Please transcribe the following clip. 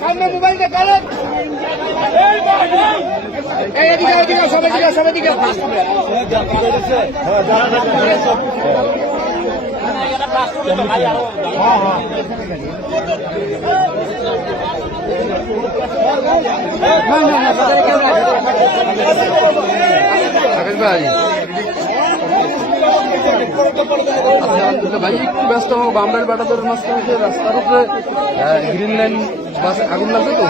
সামনে মোবাইল দেখালেন এদিকে এদিকে সবাই দিকে সবাই দিকে আকাশ ভাই আচ্ছা, ভাই, একটু ব্যস্ত হোক বামরাইল বাটাতোর মাঝখানে রাস্তার উপরে গ্রিন লাইন বাস আগুন লাগবে তো?